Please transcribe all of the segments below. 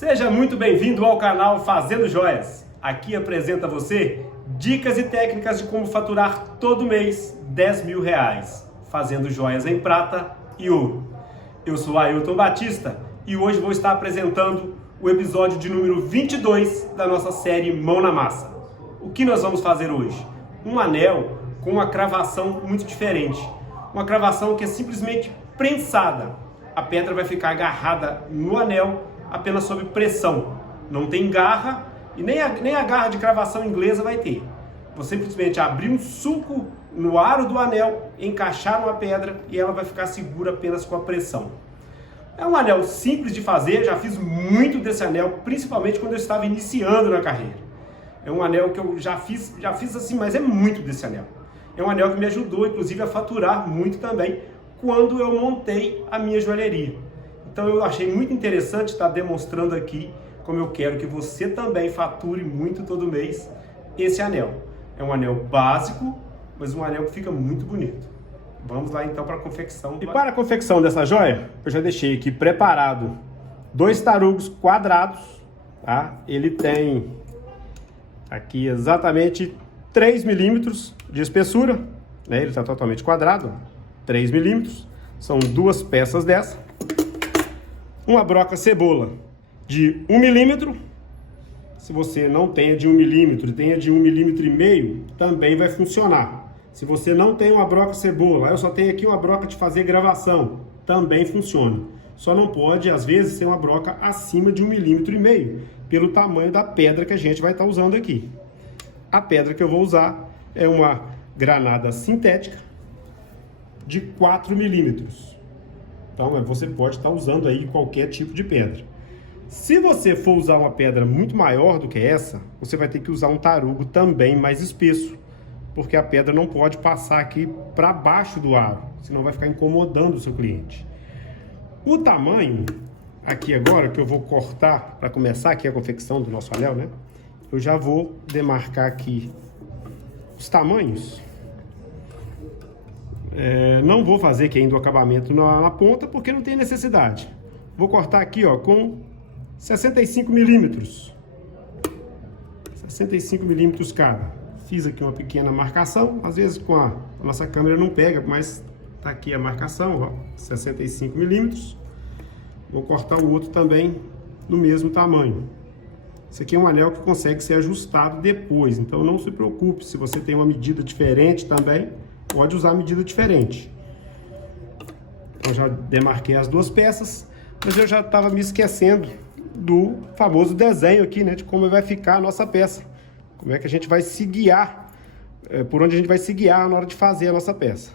Seja muito bem-vindo ao canal Fazendo Joias. Aqui apresenta a você dicas e técnicas de como faturar todo mês R$10.000, fazendo joias em prata e ouro. Eu sou Ailton Batista e hoje vou estar apresentando o episódio de número 22 da nossa série Mão na Massa. O que nós vamos fazer hoje? Um anel com uma cravação muito diferente. Uma cravação que é simplesmente prensada. A pedra vai ficar agarrada no anel apenas sob pressão. Não tem garra e nem a garra de cravação inglesa vai ter. Você simplesmente abrir um sulco no aro do anel, encaixar numa pedra e ela vai ficar segura apenas com a pressão. É um anel simples de fazer, já fiz muito desse anel, principalmente quando eu estava iniciando na carreira. É um anel que eu já fiz assim, mas é muito desse anel. É um anel que me ajudou, inclusive, a faturar muito também quando eu montei a minha joalheria. Então eu achei muito interessante estar demonstrando aqui como eu quero que você também fature muito todo mês esse anel. É um anel básico, mas um anel que fica muito bonito. Vamos lá então para a confecção. E para a confecção dessa joia, eu já deixei aqui preparado 2 tarugos quadrados, tá? Ele tem aqui exatamente 3 milímetros de espessura, né? Ele está totalmente quadrado, 3 milímetros. São 2 peças dessa. Uma broca cebola de 1 milímetro. Se você não tenha de 1 milímetro e tenha de 1,5 milímetro, também vai funcionar. Se você não tem uma broca cebola, eu só tenho aqui uma broca de fazer gravação, também funciona. Só não pode, às vezes, ser uma broca acima de 1,5 milímetro, pelo tamanho da pedra que a gente vai estar usando aqui. A pedra que eu vou usar é uma granada sintética de 4 milímetros. Então, você pode estar usando aí qualquer tipo de pedra. Se você for usar uma pedra muito maior do que essa, você vai ter que usar um tarugo também mais espesso, porque a pedra não pode passar aqui para baixo do aro, senão vai ficar incomodando o seu cliente. O tamanho, aqui agora, que eu vou cortar para começar aqui a confecção do nosso anel, né? Eu já vou demarcar aqui os tamanhos. Não vou fazer aqui ainda o acabamento na ponta, porque não tem necessidade. Vou cortar aqui, ó, com 65 milímetros. 65 milímetros cada. Fiz aqui uma pequena marcação. Às vezes com a nossa câmera não pega, mas tá aqui a marcação, ó, 65 milímetros. Vou cortar o outro também no mesmo tamanho. Esse aqui é um anel que consegue ser ajustado depois, então não se preocupe. Se você tem uma medida diferente também, pode usar medida diferente. Então já demarquei as 2 peças, mas eu já estava me esquecendo do famoso desenho aqui, né? De como vai ficar a nossa peça. Como é que a gente vai se guiar, por onde a gente vai se guiar na hora de fazer a nossa peça.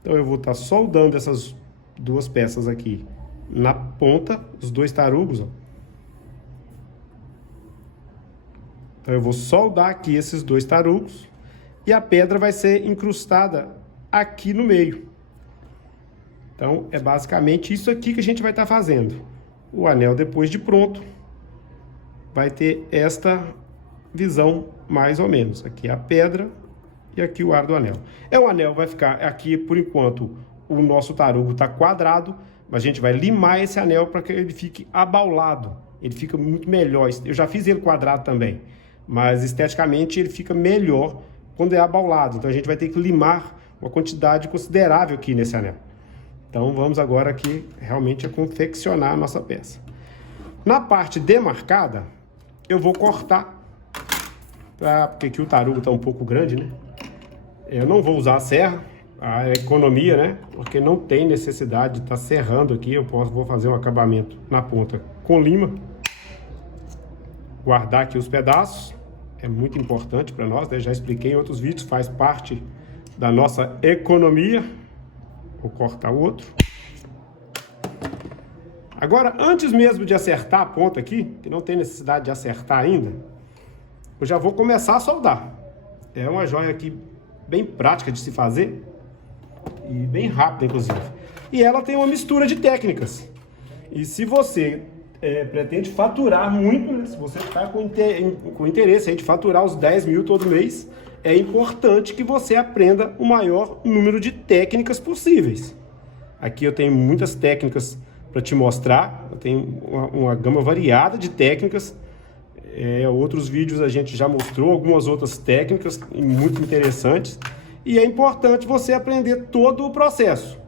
Então eu vou estar soldando essas 2 peças aqui na ponta, os 2 tarugos, ó. Então eu vou soldar aqui esses 2 tarugos. E a pedra vai ser incrustada aqui no meio. Então, é basicamente isso aqui que a gente vai estar fazendo. O anel, depois de pronto, vai ter esta visão mais ou menos. Aqui a pedra e aqui o aro do anel. O anel vai ficar aqui, por enquanto, o nosso tarugo está quadrado, mas a gente vai limar esse anel para que ele fique abaulado. Ele fica muito melhor. Eu já fiz ele quadrado também, mas esteticamente ele fica melhor quando é abaulado. Então a gente vai ter que limar uma quantidade considerável aqui nesse anel. Então vamos agora aqui realmente a confeccionar a nossa peça. Na parte demarcada, eu vou cortar, porque aqui o tarugo está um pouco grande, né? Eu não vou usar a serra, a economia, né? Porque não tem necessidade de estar serrando aqui. Vou fazer um acabamento na ponta com lima. Guardar aqui os pedaços. É muito importante para nós, né? Já expliquei em outros vídeos, faz parte da nossa economia. Vou cortar o outro. Agora, antes mesmo de acertar a ponta aqui, que não tem necessidade de acertar ainda, eu já vou começar a soldar. É uma joia aqui bem prática de se fazer e bem rápida, inclusive. E ela tem uma mistura de técnicas. E se você pretende faturar muito, né? Se você está com interesse aí de faturar os 10 mil todo mês, é importante que você aprenda o maior número de técnicas possíveis. Aqui eu tenho muitas técnicas para te mostrar. Tem uma gama variada de técnicas. Outros vídeos a gente já mostrou algumas outras técnicas muito interessantes. E é importante você aprender todo o processo.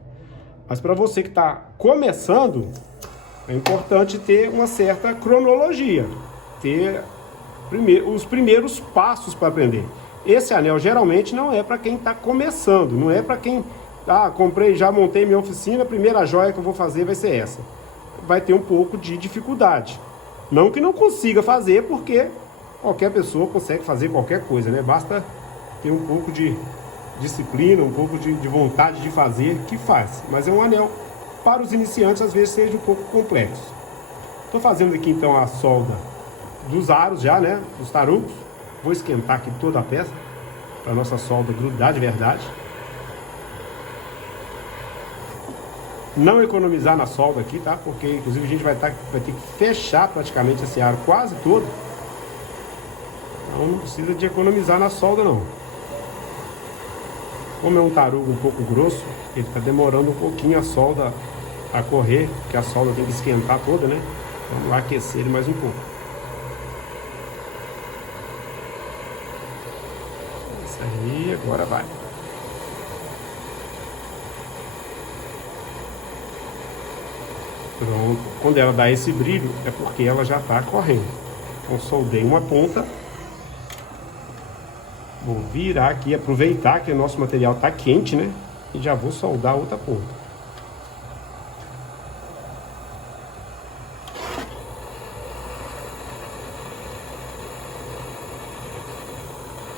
Mas para você que está começando, é importante ter uma certa cronologia, ter os primeiros passos para aprender. Esse anel geralmente não é para quem está começando, não é para quem, comprei, já montei minha oficina, a primeira joia que eu vou fazer vai ser essa. Vai ter um pouco de dificuldade. Não que não consiga fazer, porque qualquer pessoa consegue fazer qualquer coisa, né? Basta ter um pouco de disciplina, um pouco de vontade de fazer, que faz. Mas é um anel, para os iniciantes, às vezes seja um pouco complexo. Estou fazendo aqui então a solda dos aros já, né? Dos tarugos. Vou esquentar aqui toda a peça, para a nossa solda grudar de verdade. Não economizar na solda aqui, tá? Porque inclusive a gente vai ter que fechar praticamente esse aro quase todo. Então não precisa de economizar na solda não. Como é um tarugo um pouco grosso, ele está demorando um pouquinho a solda a correr, porque a solda tem que esquentar toda, né? Vamos lá aquecer ele mais um pouco. Isso aí, agora vai. Pronto. Quando ela dá esse brilho, é porque ela já está correndo. Então soldei uma ponta. Vou virar aqui, aproveitar que o nosso material está quente, né? E já vou soldar a outra ponta.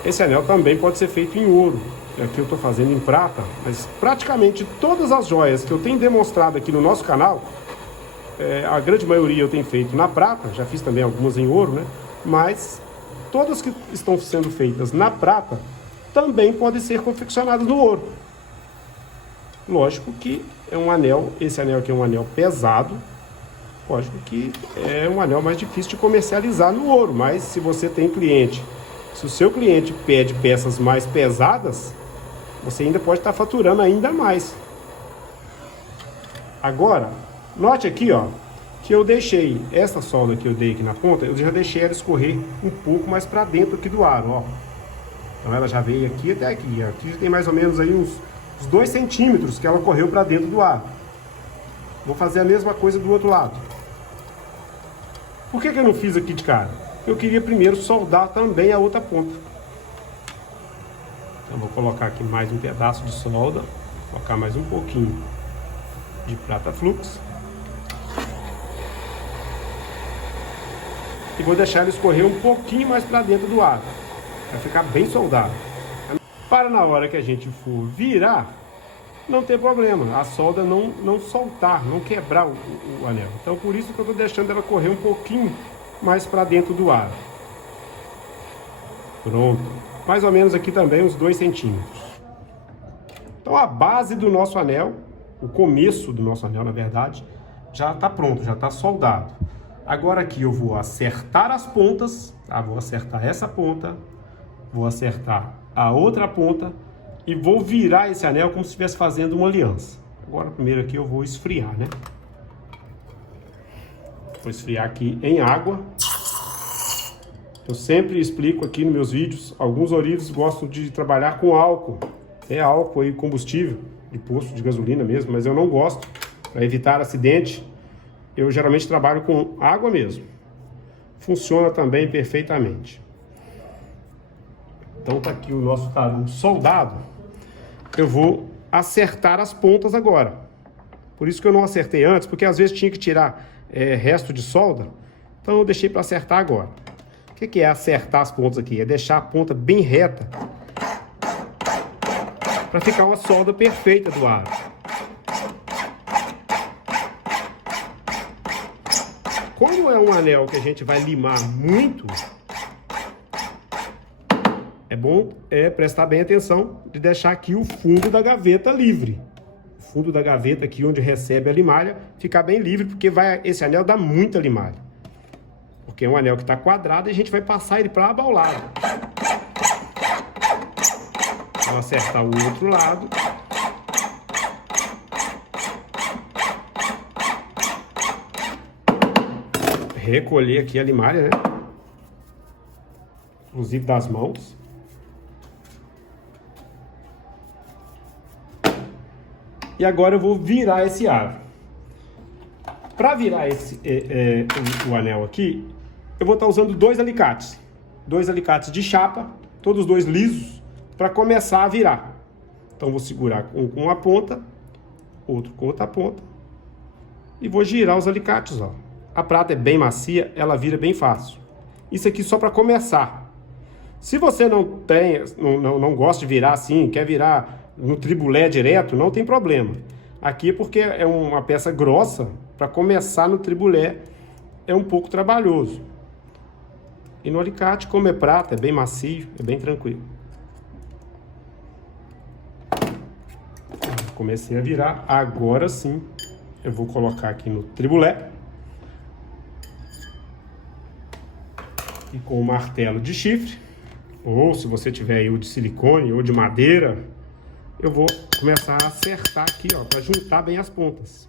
Esse anel também pode ser feito em ouro. Aqui eu estou fazendo em prata, mas praticamente todas as joias que eu tenho demonstrado aqui no nosso canal, a grande maioria eu tenho feito na prata, já fiz também algumas em ouro, né? Mas todas que estão sendo feitas na prata também podem ser confeccionadas no ouro. Lógico que é um anel, esse anel aqui é um anel pesado. Lógico que é um anel mais difícil de comercializar no ouro, mas se você tem cliente, se o seu cliente pede peças mais pesadas, você ainda pode estar faturando ainda mais. Agora, note aqui, ó, que eu deixei essa solda que eu dei aqui na ponta, eu já deixei ela escorrer um pouco mais para dentro aqui do aro, ó. Então ela já veio aqui até aqui. Aqui já tem mais ou menos aí uns 2 centímetros que ela correu para dentro do aro. Vou fazer a mesma coisa do outro lado. Por que eu não fiz aqui de cara? Eu queria primeiro soldar também a outra ponta. Então vou colocar aqui mais um pedaço de solda, colocar mais um pouquinho de prata flux. E vou deixar ele escorrer um pouquinho mais para dentro do aro, para ficar bem soldado. Para na hora que a gente for virar, não ter problema, a solda não soltar, não quebrar o anel. Então por isso que eu estou deixando ela correr um pouquinho mais para dentro do aro. Pronto. Mais ou menos aqui também uns 2 centímetros. Então a base do nosso anel, o começo do nosso anel na verdade, já está pronto, já está soldado. Agora aqui eu vou acertar as pontas, tá? Vou acertar essa ponta, vou acertar a outra ponta e vou virar esse anel como se estivesse fazendo uma aliança. Agora primeiro aqui eu vou esfriar, né? Vou esfriar aqui em água. Eu sempre explico aqui nos meus vídeos, alguns ourives gostam de trabalhar com álcool. É álcool aí, combustível, de posto de gasolina mesmo, mas eu não gosto, para evitar acidente. Eu geralmente trabalho com água mesmo. Funciona também perfeitamente. Então tá aqui o nosso tarugo soldado. Eu vou acertar as pontas agora. Por isso que eu não acertei antes, porque às vezes tinha que tirar resto de solda. Então eu deixei para acertar agora. O que é acertar as pontas aqui? É deixar a ponta bem reta, para ficar uma solda perfeita do aro. Como é um anel que a gente vai limar muito, é bom prestar bem atenção de deixar aqui o fundo da gaveta livre. O fundo da gaveta aqui onde recebe a limalha ficar bem livre, porque esse anel dá muita limalha. Porque é um anel que está quadrado e a gente vai passar ele para abaulado. Vou acertar o outro lado. recolher aqui a limalha, né? Inclusive das mãos. E agora eu vou virar esse aro. Para virar o anel aqui, eu vou estar usando dois alicates. Dois alicates de chapa, todos dois lisos, para começar a virar. Então vou segurar um com uma ponta, outro com outra ponta. E vou girar os alicates, ó. A prata é bem macia, ela vira bem fácil. Isso aqui só para começar. Se você não gosta de virar assim, quer virar no tribulé direto, não tem problema. Aqui é porque é uma peça grossa, para começar no tribulé é um pouco trabalhoso. E no alicate, como é prata, é bem macio, é bem tranquilo. Comecei a virar, agora sim eu vou colocar aqui no tribulé. E com o martelo de chifre, ou se você tiver aí o de silicone ou de madeira, eu vou começar a acertar aqui, ó, para juntar bem as pontas.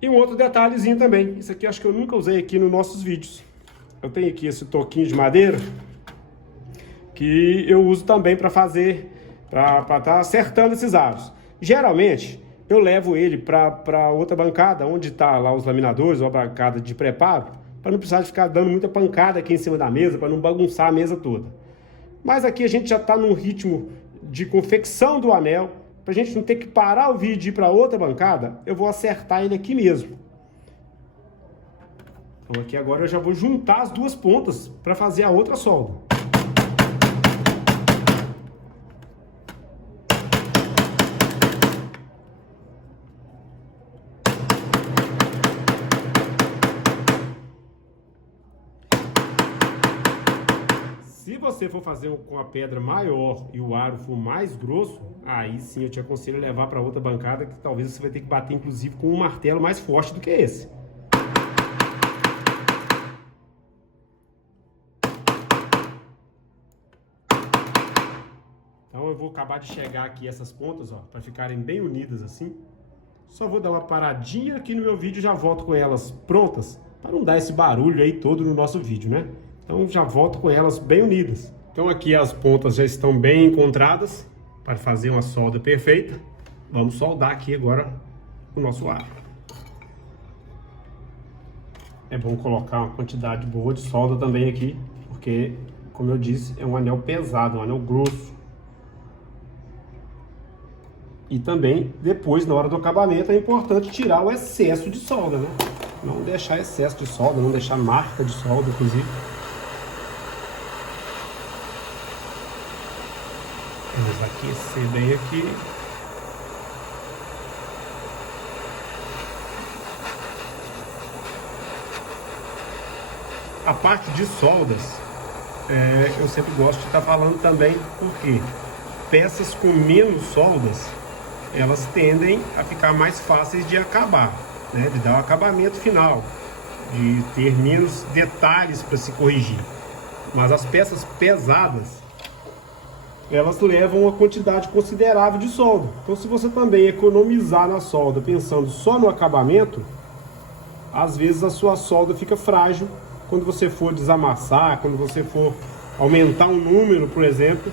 E um outro detalhezinho também, isso aqui acho que eu nunca usei aqui nos nossos vídeos. Eu tenho aqui esse toquinho de madeira, que eu uso também para fazer, para estar acertando esses aros. Geralmente, eu levo ele para outra bancada, onde está lá os laminadores, ou a bancada de preparo, para não precisar de ficar dando muita pancada aqui em cima da mesa, para não bagunçar a mesa toda. Mas aqui a gente já está num ritmo de confecção do anel, para a gente não ter que parar o vídeo e ir para outra bancada, eu vou acertar ele aqui mesmo. Então aqui agora eu já vou juntar as duas pontas para fazer a outra solda. Se você for fazer com a pedra maior e o aro for mais grosso, aí sim eu te aconselho a levar para outra bancada, que talvez você vai ter que bater inclusive com um martelo mais forte do que esse. Então eu vou acabar de chegar aqui essas pontas, ó, para ficarem bem unidas assim. Só vou dar uma paradinha aqui no meu vídeo e já volto com elas prontas, para não dar esse barulho aí todo no nosso vídeo, né? Então já volto com elas bem unidas. Então aqui as pontas já estão bem encontradas para fazer uma solda perfeita. Vamos soldar aqui agora o nosso aro. É bom colocar uma quantidade boa de solda também aqui, porque, como eu disse, é um anel pesado, um anel grosso. E também, depois, na hora do acabamento, é importante tirar o excesso de solda, né? Não deixar excesso de solda, não deixar marca de solda, inclusive. Vamos aquecer bem aqui. A parte de soldas, eu sempre gosto de estar falando também, porque peças com menos soldas, elas tendem a ficar mais fáceis de acabar, né? De dar o acabamento final, de ter menos detalhes para se corrigir. Mas as peças pesadas, elas levam uma quantidade considerável de solda. Então, se você também economizar na solda pensando só no acabamento, às vezes a sua solda fica frágil quando você for desamassar, quando você for aumentar um número, por exemplo,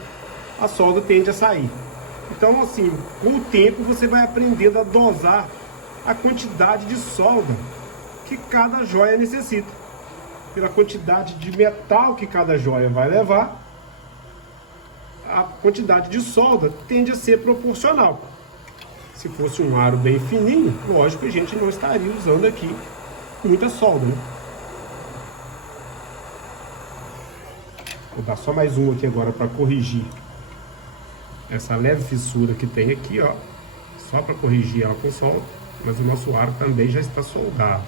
a solda tende a sair. Então, assim, com o tempo você vai aprendendo a dosar a quantidade de solda que cada joia necessita. Pela quantidade de metal que cada joia vai levar, a quantidade de solda tende a ser proporcional. Se fosse um aro bem fininho, lógico que a gente não estaria usando aqui muita solda, né? Vou dar só mais um aqui agora para corrigir essa leve fissura que tem aqui, ó. Só para corrigir ela com solda, mas o nosso aro também já está soldado.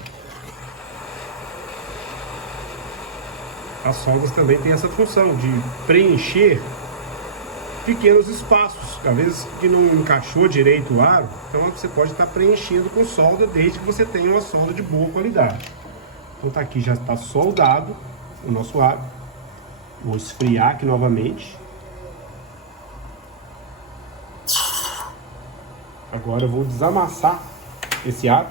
As soldas também têm essa função de preencher pequenos espaços, às vezes que não encaixou direito o aro, então você pode estar preenchendo com solda, desde que você tenha uma solda de boa qualidade. Então tá aqui, já está soldado o nosso aro. Vou esfriar aqui novamente. Agora eu vou desamassar esse aro.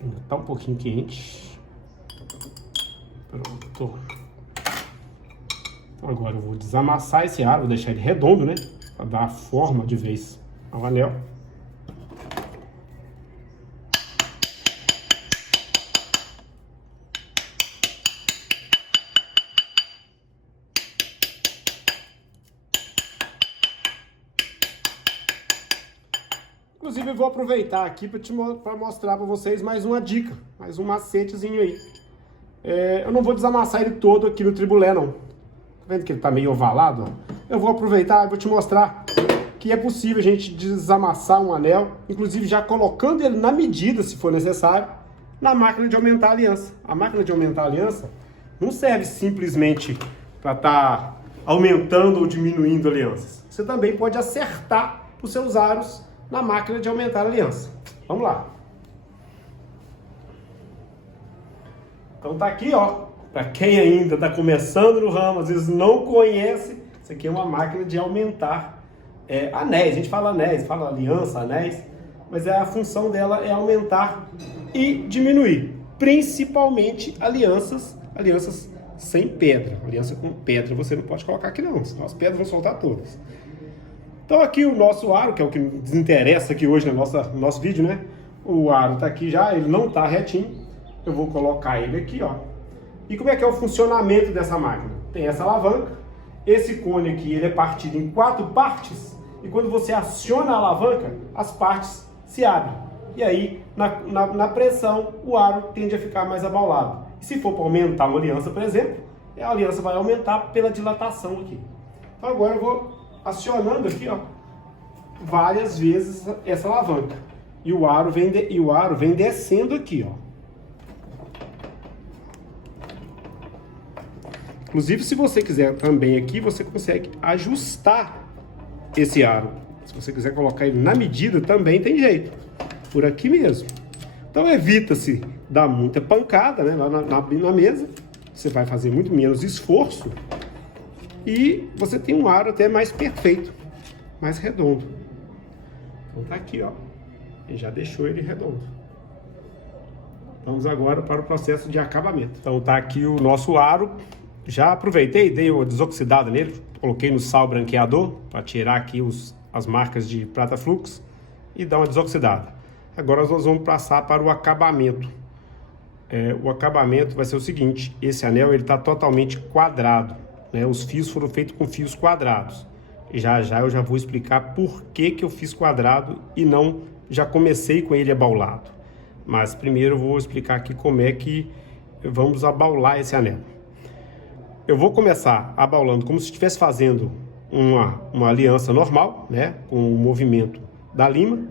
Ainda tá um pouquinho quente. Pronto. Então agora eu vou desamassar esse aro, vou deixar ele redondo, né? Para dar a forma de vez ao anel. Inclusive eu vou aproveitar aqui para mostrar para vocês mais uma dica, mais um macetezinho aí. Eu não vou desamassar ele todo aqui no tribulé não. Tá vendo que ele tá meio ovalado? Ó? Eu vou aproveitar e vou te mostrar que é possível a gente desamassar um anel, inclusive já colocando ele na medida, se for necessário, na máquina de aumentar a aliança. A máquina de aumentar a aliança não serve simplesmente para estar aumentando ou diminuindo alianças. Você também pode acertar os seus aros na máquina de aumentar a aliança. Vamos lá. Então tá aqui, ó. Para quem ainda está começando no ramo, às vezes não conhece, isso aqui é uma máquina de aumentar anéis. A gente fala anéis, fala aliança, anéis, mas a função dela é aumentar e diminuir, principalmente alianças sem pedra. Aliança com pedra você não pode colocar aqui não, senão as pedras vão soltar todas. Então aqui o nosso aro, que é o que nos interessa aqui hoje no nosso vídeo, né? O aro tá aqui já, ele não tá retinho. Eu vou colocar ele aqui, ó. E como é que é o funcionamento dessa máquina? Tem essa alavanca, esse cone aqui ele é partido em 4 partes, e quando você aciona a alavanca, as partes se abrem. E aí, na pressão, o aro tende a ficar mais abaulado. E se for para aumentar uma aliança, por exemplo, a aliança vai aumentar pela dilatação aqui. Então agora eu vou acionando aqui, ó, várias vezes essa alavanca. E o aro vem descendo aqui, ó. Inclusive, se você quiser também aqui, você consegue ajustar esse aro. Se você quiser colocar ele na medida, também tem jeito. Por aqui mesmo. Então, evita-se dar muita pancada, né, lá na mesa. Você vai fazer muito menos esforço. E você tem um aro até mais perfeito, mais redondo. Então, tá aqui, ó. E já deixou ele redondo. Vamos agora para o processo de acabamento. Então, tá aqui o nosso aro. Já aproveitei, dei uma desoxidada nele, coloquei no sal branqueador para tirar aqui as marcas de prata flux e dar uma desoxidada. Agora nós vamos passar para o acabamento. O acabamento vai ser o seguinte: esse anel ele está totalmente quadrado, né? Os fios foram feitos com fios quadrados. Já eu já vou explicar por que eu fiz quadrado e não já comecei com ele abaulado. Mas primeiro eu vou explicar aqui como é que vamos abaular esse anel. Eu vou começar abaulando como se estivesse fazendo uma aliança normal, né, com o movimento da lima,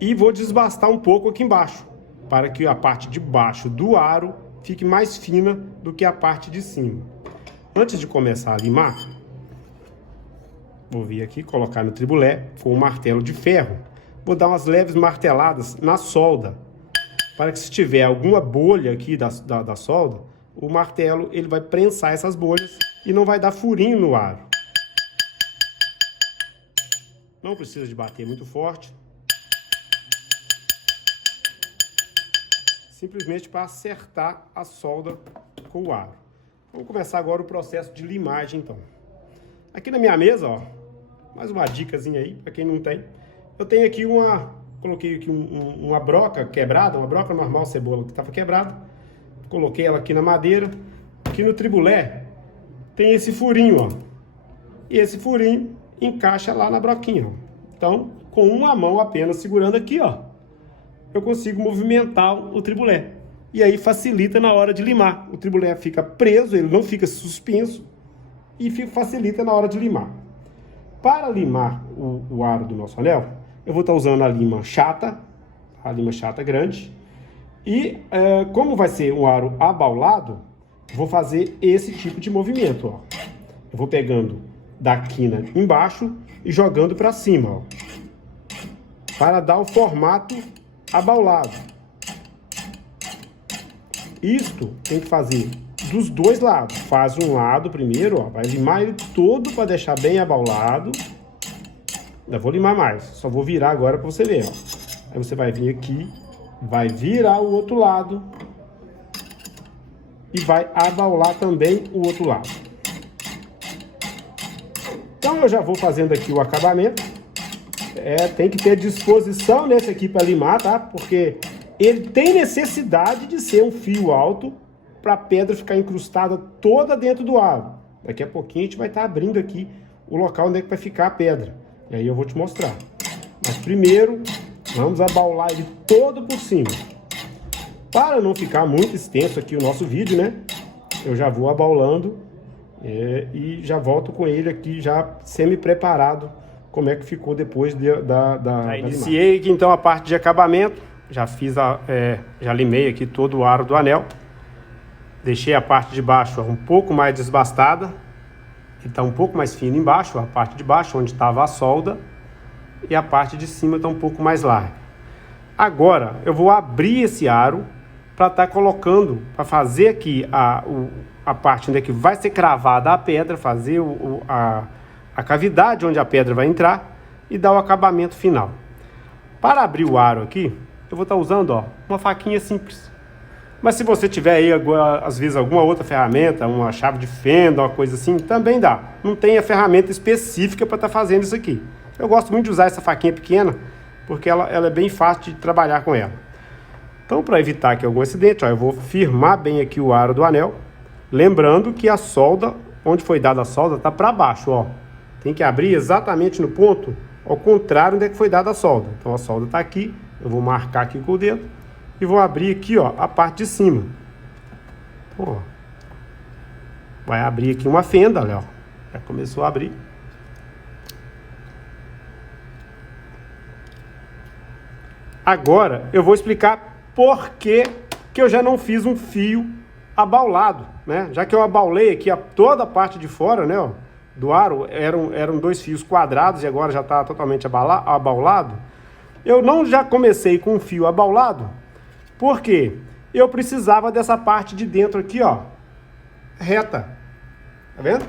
e vou desbastar um pouco aqui embaixo, para que a parte de baixo do aro fique mais fina do que a parte de cima. Antes de começar a limar, vou vir aqui, colocar no tribulé com um martelo de ferro, vou dar umas leves marteladas na solda, para que se tiver alguma bolha aqui da solda, o martelo ele vai prensar essas bolhas e não vai dar furinho no aro. Não precisa de bater muito forte. Simplesmente para acertar a solda com o aro. Vamos começar agora o processo de limagem, então. Aqui na minha mesa, ó, mais uma dicasinha aí, para quem não tem. Eu tenho aqui coloquei aqui uma broca quebrada, uma broca normal cebola que estava quebrada. Coloquei ela aqui na madeira. Aqui no tribulé tem esse furinho, ó. E esse furinho encaixa lá na broquinha, ó. Então, com uma mão apenas segurando aqui, ó, eu consigo movimentar o tribulé. E aí facilita na hora de limar. O tribulé fica preso, ele não fica suspenso e facilita na hora de limar. Para limar o aro do nosso anel, eu vou estar usando a lima chata grande. E como vai ser um aro abaulado, vou fazer esse tipo de movimento, ó. Eu vou pegando da quina embaixo e jogando para cima, ó, para dar o formato abaulado. Isto tem que fazer dos dois lados. Faz um lado primeiro, ó, vai limar ele todo para deixar bem abaulado. Ainda vou limar mais. Só vou virar agora para você ver, ó. Aí você vai vir aqui, vai virar o outro lado e vai abaular também o outro lado. Então eu já vou fazendo aqui o acabamento. Tem que ter disposição nesse aqui para limar, tá? Porque ele tem necessidade de ser um fio alto para a pedra ficar incrustada toda dentro do aro. Daqui a pouquinho a gente vai estar abrindo aqui o local onde é que vai ficar a pedra. E aí eu vou te mostrar. Mas primeiro, vamos abaular ele todo por cima. Para não ficar muito extenso aqui o nosso vídeo, né? Eu já vou abaulando e já volto com ele aqui já semi-preparado. Como é que ficou depois da iniciei aqui então a parte de acabamento. Já fiz já limei aqui todo o aro do anel. Deixei a parte de baixo um pouco mais desbastada. Ele está um pouco mais fino embaixo, a parte de baixo onde estava a solda. E a parte de cima está um pouco mais larga. Agora eu vou abrir esse aro para estar colocando, para fazer aqui a parte onde é que vai ser cravada a pedra, fazer a cavidade onde a pedra vai entrar e dar o acabamento final. Para abrir o aro aqui, eu vou estar usando, ó, uma faquinha simples. Mas se você tiver aí, às vezes, alguma outra ferramenta, uma chave de fenda, uma coisa assim, também dá. Não tem a ferramenta específica para estar fazendo isso aqui. Eu gosto muito de usar essa faquinha pequena, porque ela é bem fácil de trabalhar com ela. Então, para evitar aqui algum acidente, ó, eu vou firmar bem aqui o aro do anel. Lembrando que a solda, onde foi dada a solda, está para baixo, ó. Tem que abrir exatamente no ponto ao contrário onde é que foi dada a solda. Então a solda está aqui, eu vou marcar aqui com o dedo e vou abrir aqui, ó, a parte de cima. Então, ó, vai abrir aqui uma fenda, olha, ó. Já começou a abrir. Agora eu vou explicar por que eu já não fiz um fio abaulado, né? Já que eu abaulei aqui toda a parte de fora, né, ó, do aro, eram 2 fios quadrados e agora já está totalmente abaulado. Eu não já comecei com um fio abaulado, porque eu precisava dessa parte de dentro aqui, ó, reta. Tá vendo?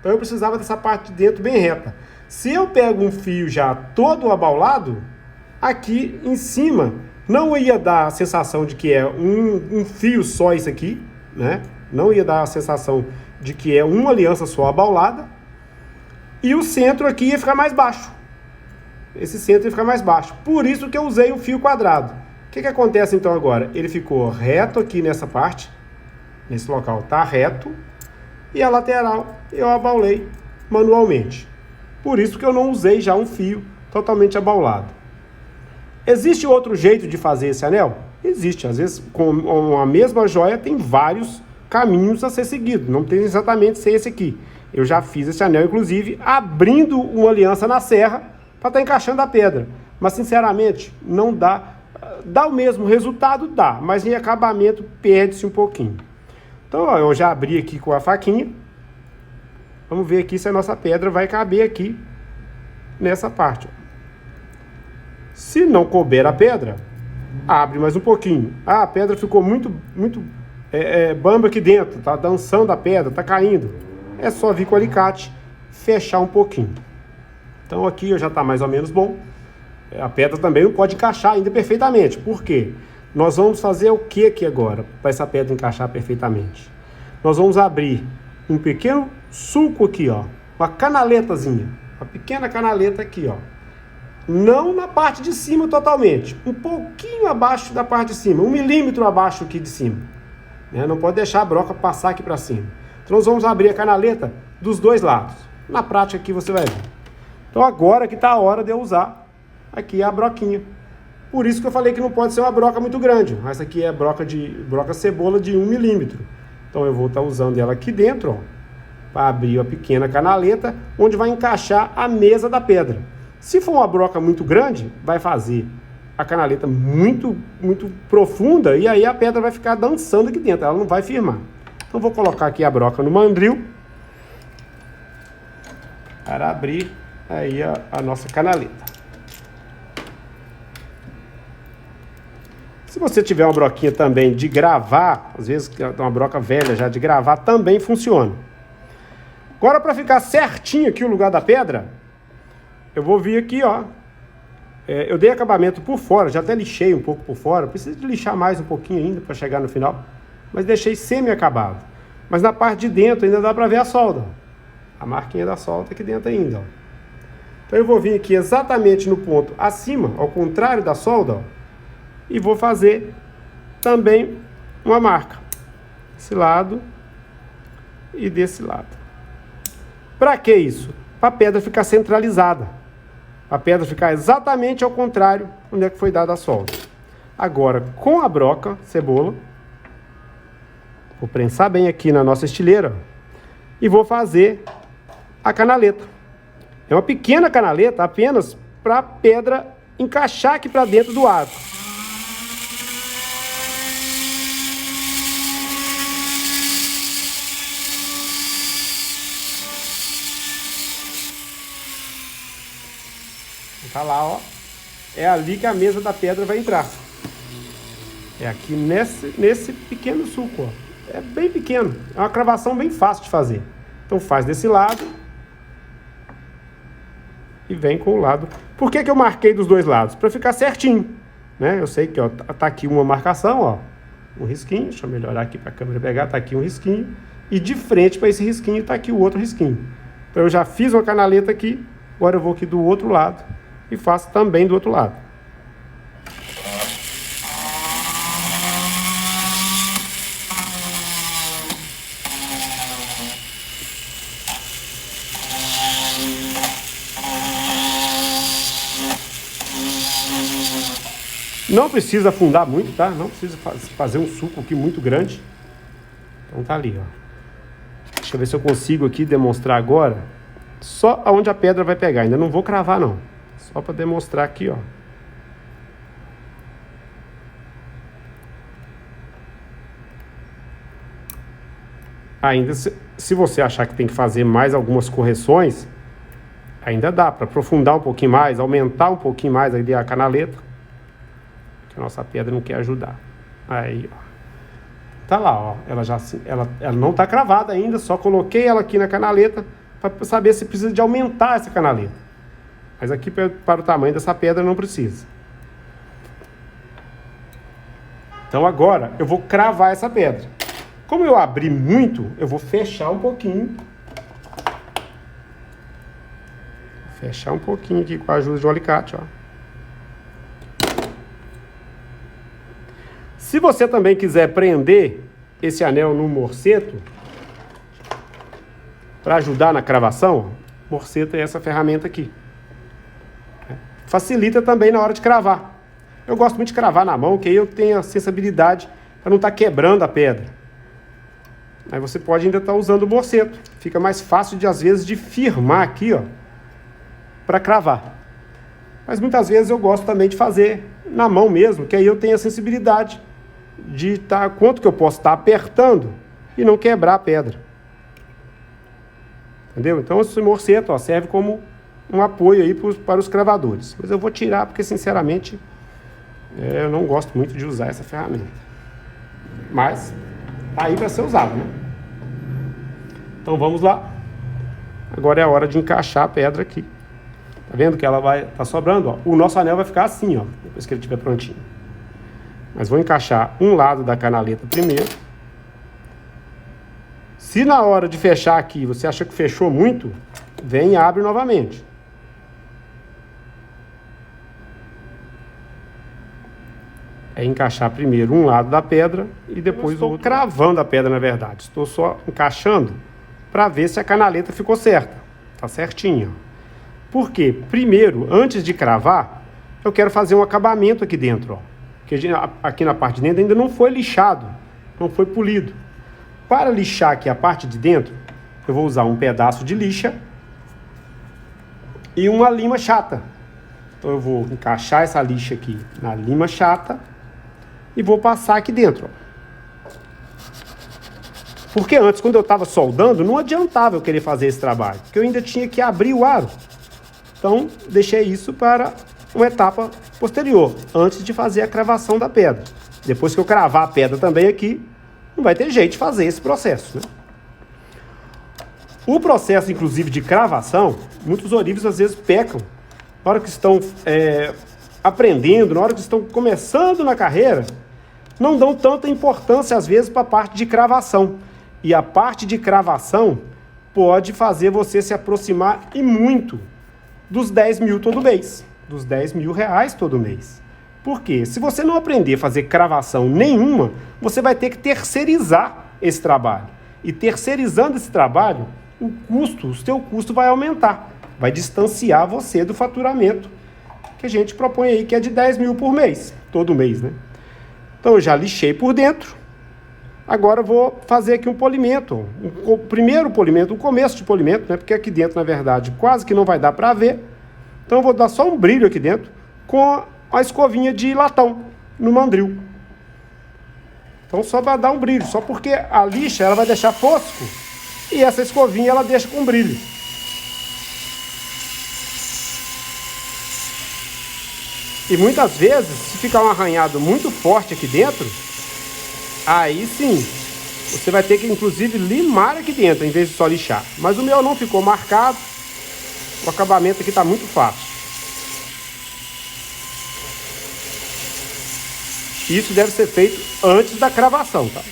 Então eu precisava dessa parte de dentro bem reta. Se eu pego um fio já todo abaulado, aqui em cima não ia dar a sensação de que é um fio só isso aqui, né? Não ia dar a sensação de que é uma aliança só abaulada. E o centro aqui ia ficar mais baixo. Esse centro ia ficar mais baixo. Por isso que eu usei o fio quadrado. O que acontece então agora? Ele ficou reto aqui nessa parte. Nesse local tá reto. E a lateral eu abaulei manualmente. Por isso que eu não usei já um fio totalmente abaulado. Existe outro jeito de fazer esse anel? Existe. Às vezes com a mesma joia tem vários caminhos a ser seguidos. Não tem exatamente ser esse aqui. Eu já fiz esse anel, inclusive, abrindo uma aliança na serra para estar encaixando a pedra. Mas, sinceramente, não dá. Dá o mesmo resultado? Dá. Mas em acabamento perde-se um pouquinho. Então, ó, eu já abri aqui com a faquinha. Vamos ver aqui se a nossa pedra vai caber aqui nessa parte. Se não couber a pedra, abre mais um pouquinho. Ah, a pedra ficou muito bamba aqui dentro, tá dançando a pedra, tá caindo. É só vir com o alicate, fechar um pouquinho. Então aqui já tá mais ou menos bom. A pedra também não pode encaixar ainda perfeitamente. Por quê? Nós vamos fazer o que aqui agora para essa pedra encaixar perfeitamente? Nós vamos abrir um pequeno sulco aqui, ó, uma canaletazinha, uma pequena canaleta aqui, ó. Não na parte de cima totalmente, um pouquinho abaixo da parte de cima, 1 milímetro abaixo aqui de cima. Não pode deixar a broca passar aqui para cima. Então nós vamos abrir a canaleta dos dois lados. Na prática aqui você vai ver. Então agora que está a hora de eu usar aqui a broquinha. Por isso que eu falei que não pode ser uma broca muito grande. Essa aqui é broca cebola de 1 milímetro. Então eu vou estar usando ela aqui dentro, ó, para abrir a pequena canaleta, onde vai encaixar a mesa da pedra. Se for uma broca muito grande, vai fazer a canaleta muito profunda e aí a pedra vai ficar dançando aqui dentro, ela não vai firmar. Então vou colocar aqui a broca no mandril para abrir aí a nossa canaleta. Se você tiver uma broquinha também de gravar, às vezes uma broca velha já de gravar, também funciona. Agora para ficar certinho aqui o lugar da pedra, eu vou vir aqui, ó. Eu dei acabamento por fora, já até lixei um pouco por fora. Preciso de lixar mais um pouquinho ainda para chegar no final. Mas deixei semi-acabado. Mas na parte de dentro ainda dá para ver a solda. A marquinha da solda aqui dentro ainda, ó. Então eu vou vir aqui exatamente no ponto acima, ao contrário da solda, ó, e vou fazer também uma marca. Desse lado e desse lado. Para que isso? Para a pedra ficar centralizada. A pedra ficar exatamente ao contrário onde é que foi dada a solda. Agora, com a broca, cebola, vou prensar bem aqui na nossa estileira e vou fazer a canaleta. É uma pequena canaleta apenas para a pedra encaixar aqui para dentro do arco. Tá lá, ó. É ali que a mesa da pedra vai entrar. É aqui nesse pequeno sulco, ó. É bem pequeno. É uma cravação bem fácil de fazer. Então faz desse lado e vem com o lado. Por que eu marquei dos dois lados? Para ficar certinho, né? Eu sei que, ó, tá aqui uma marcação, ó. Um risquinho. Deixa eu melhorar aqui para a câmera pegar. Tá aqui um risquinho. E de frente para esse risquinho tá aqui o outro risquinho. Então eu já fiz uma canaleta aqui. Agora eu vou aqui do outro lado e faço também do outro lado. Não precisa afundar muito, tá? Não precisa fazer um suco aqui muito grande. Então tá ali, ó. Deixa eu ver se eu consigo aqui demonstrar agora só aonde a pedra vai pegar. Ainda não vou cravar, não. Só para demonstrar aqui, ó. Ainda se você achar que tem que fazer mais algumas correções, ainda dá para aprofundar um pouquinho mais, aumentar um pouquinho mais ali a canaleta, que a nossa pedra não quer ajudar. Aí, ó. Tá lá, ó. Ela não tá cravada ainda, só coloquei ela aqui na canaleta para saber se precisa de aumentar essa canaleta. Mas aqui para o tamanho dessa pedra não precisa. Então agora eu vou cravar essa pedra. Como eu abri muito, eu vou fechar um pouquinho. Fechar um pouquinho aqui com a ajuda de um alicate, ó. Se você também quiser prender esse anel no morceto, para ajudar na cravação, ó, morceto é essa ferramenta aqui. Facilita também na hora de cravar. Eu gosto muito de cravar na mão, que aí eu tenho a sensibilidade para não estar quebrando a pedra. Aí você pode ainda estar usando o morceto. Fica mais fácil, às vezes, de firmar aqui, ó, para cravar. Mas muitas vezes eu gosto também de fazer na mão mesmo, que aí eu tenho a sensibilidade de quanto que eu posso estar apertando e não quebrar a pedra. Entendeu? Então esse morceto, ó, serve como um apoio aí para os cravadores. Mas eu vou tirar porque, sinceramente, eu não gosto muito de usar essa ferramenta. Mas tá aí para ser usado, né? Então vamos lá. Agora é a hora de encaixar a pedra aqui. Tá vendo que ela tá sobrando, ó? O nosso anel vai ficar assim, ó, depois que ele estiver prontinho. Mas vou encaixar um lado da canaleta primeiro. Se na hora de fechar aqui você acha que fechou muito, vem e abre novamente. É encaixar primeiro um lado da pedra e depois o outro. Cravando a pedra, na verdade. Estou só encaixando para ver se a canaleta ficou certa. Tá certinho. Por quê? Primeiro, antes de cravar, eu quero fazer um acabamento aqui dentro, ó. Porque aqui na parte de dentro ainda não foi lixado, não foi polido. Para lixar aqui a parte de dentro, eu vou usar um pedaço de lixa e uma lima chata. Então eu vou encaixar essa lixa aqui na lima chata e vou passar aqui dentro, ó. Porque antes, quando eu estava soldando, não adiantava eu querer fazer esse trabalho, porque eu ainda tinha que abrir o aro. Então, deixei isso para uma etapa posterior, antes de fazer a cravação da pedra. Depois que eu cravar a pedra também aqui, não vai ter jeito de fazer esse processo, né? O processo, inclusive, de cravação, muitos ourives às vezes pecam na hora que estão aprendendo, na hora que estão começando na carreira, não dão tanta importância, às vezes, para a parte de cravação. E a parte de cravação pode fazer você se aproximar e muito dos 10 mil todo mês, dos 10 mil reais todo mês. Por quê? Se você não aprender a fazer cravação nenhuma, você vai ter que terceirizar esse trabalho. E terceirizando esse trabalho, o seu custo vai aumentar, vai distanciar você do faturamento que a gente propõe aí, que é de 10 mil por mês, todo mês, né? Então eu já lixei por dentro, agora eu vou fazer aqui um polimento, o primeiro polimento, o começo de polimento, né? Porque aqui dentro, na verdade, quase que não vai dar para ver. Então eu vou dar só um brilho aqui dentro com a escovinha de latão no mandril. Então só para dar um brilho, só porque a lixa ela vai deixar fosco e essa escovinha ela deixa com brilho. E muitas vezes, se ficar um arranhado muito forte aqui dentro, aí sim, você vai ter que inclusive limar aqui dentro, em vez de só lixar. Mas o meu não ficou marcado, o acabamento aqui está muito fácil. Isso deve ser feito antes da cravação, tá?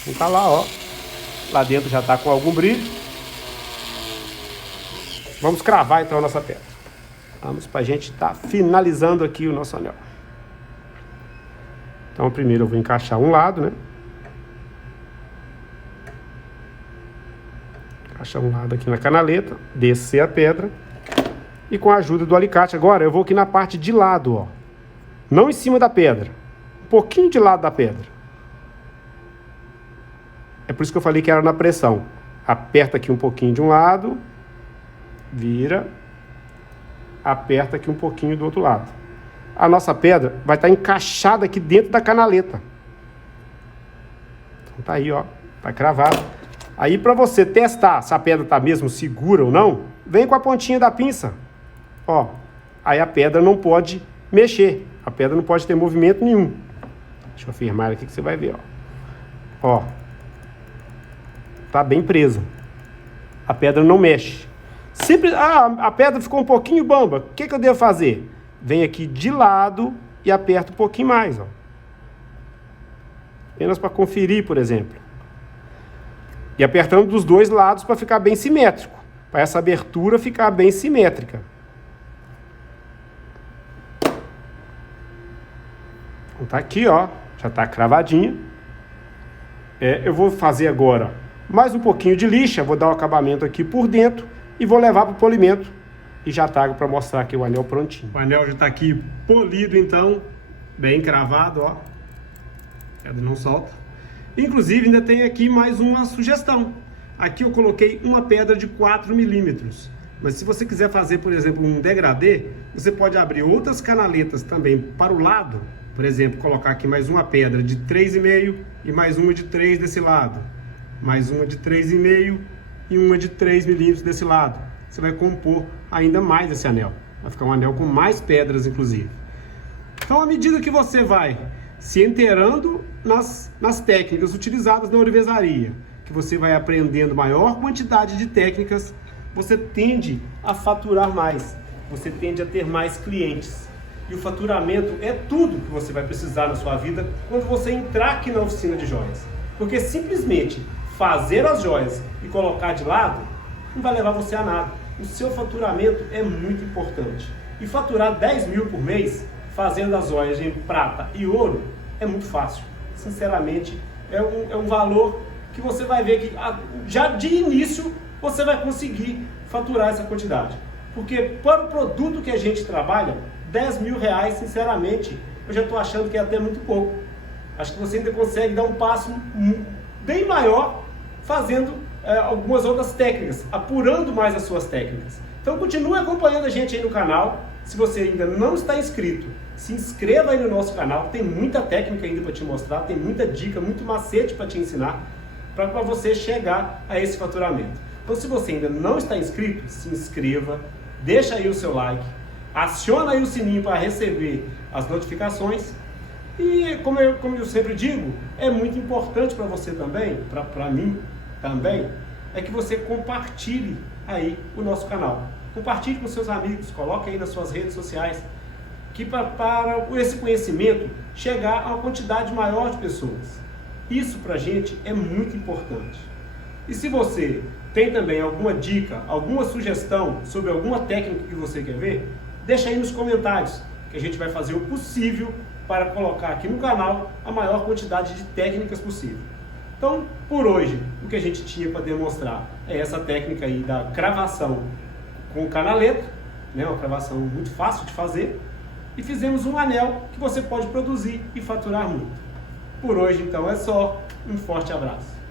Então tá lá, ó. Lá dentro já tá com algum brilho. Vamos cravar então a nossa pedra. Vamos pra gente estar finalizando aqui o nosso anel. Então primeiro eu vou encaixar um lado, né? Encaixar um lado aqui na canaleta, descer a pedra. E com a ajuda do alicate agora eu vou aqui na parte de lado, ó. Não em cima da pedra. Um pouquinho de lado da pedra. É por isso que eu falei que era na pressão. Aperta aqui um pouquinho de um lado, vira, aperta aqui um pouquinho do outro lado. A nossa pedra vai estar encaixada aqui dentro da canaleta. Então tá aí, ó, tá cravado. Aí para você testar se a pedra tá mesmo segura ou não, vem com a pontinha da pinça. Ó, aí a pedra não pode mexer, a pedra não pode ter movimento nenhum. Deixa eu firmar aqui que você vai ver, ó. Ó, tá bem presa. A pedra não mexe. Simples, a pedra ficou um pouquinho bamba. O que eu devo fazer? Vem aqui de lado e aperta um pouquinho mais, ó. Apenas para conferir, por exemplo. E apertando dos dois lados para ficar bem simétrico. Para essa abertura ficar bem simétrica. Então tá aqui, ó. Já tá cravadinha. Eu vou fazer agora mais um pouquinho de lixa. Vou dar o acabamento aqui por dentro. E vou levar para o polimento. E já trago para mostrar aqui o anel prontinho. O anel já está aqui polido, então. Bem cravado, ó. A pedra não solta. Inclusive, ainda tem aqui mais uma sugestão. Aqui eu coloquei uma pedra de 4 milímetros. Mas se você quiser fazer, por exemplo, um degradê, você pode abrir outras canaletas também para o lado. Por exemplo, colocar aqui mais uma pedra de 3,5 e mais uma de 3 desse lado. Mais uma de 3,5 e uma de 3 milímetros desse lado. Você vai compor ainda mais esse anel. Vai ficar um anel com mais pedras, inclusive. Então, à medida que você vai se inteirando nas técnicas utilizadas na ourivesaria, que você vai aprendendo maior quantidade de técnicas, você tende a faturar mais. Você tende a ter mais clientes. E o faturamento é tudo que você vai precisar na sua vida quando você entrar aqui na oficina de joias. Porque simplesmente fazer as joias e colocar de lado não vai levar você a nada. O seu faturamento é muito importante. E faturar 10 mil por mês fazendo as joias em prata e ouro é muito fácil. Sinceramente, é um valor que você vai ver que já de início você vai conseguir faturar essa quantidade. Porque para o produto que a gente trabalha, 10 mil reais, sinceramente, eu já estou achando que é até muito pouco. Acho que você ainda consegue dar um passo bem maior fazendo algumas outras técnicas, apurando mais as suas técnicas. Então continue acompanhando a gente aí no canal. Se você ainda não está inscrito, se inscreva aí no nosso canal. Tem muita técnica ainda para te mostrar, tem muita dica, muito macete para te ensinar, para você chegar a esse faturamento. Então se você ainda não está inscrito, se inscreva, deixa aí o seu like, aciona aí o sininho para receber as notificações. E como eu sempre digo, é muito importante para você também, para mim também, é que você compartilhe aí o nosso canal. Compartilhe com seus amigos, coloque aí nas suas redes sociais, que para esse conhecimento chegar a uma quantidade maior de pessoas. Isso para a gente é muito importante. E se você tem também alguma dica, alguma sugestão sobre alguma técnica que você quer ver, deixa aí nos comentários, que a gente vai fazer o possível para colocar aqui no canal a maior quantidade de técnicas possível. Então, por hoje, o que a gente tinha para demonstrar é essa técnica aí da cravação com canaleta, né? Uma cravação muito fácil de fazer, e fizemos um anel que você pode produzir e faturar muito. Por hoje, então, é só. Um forte abraço.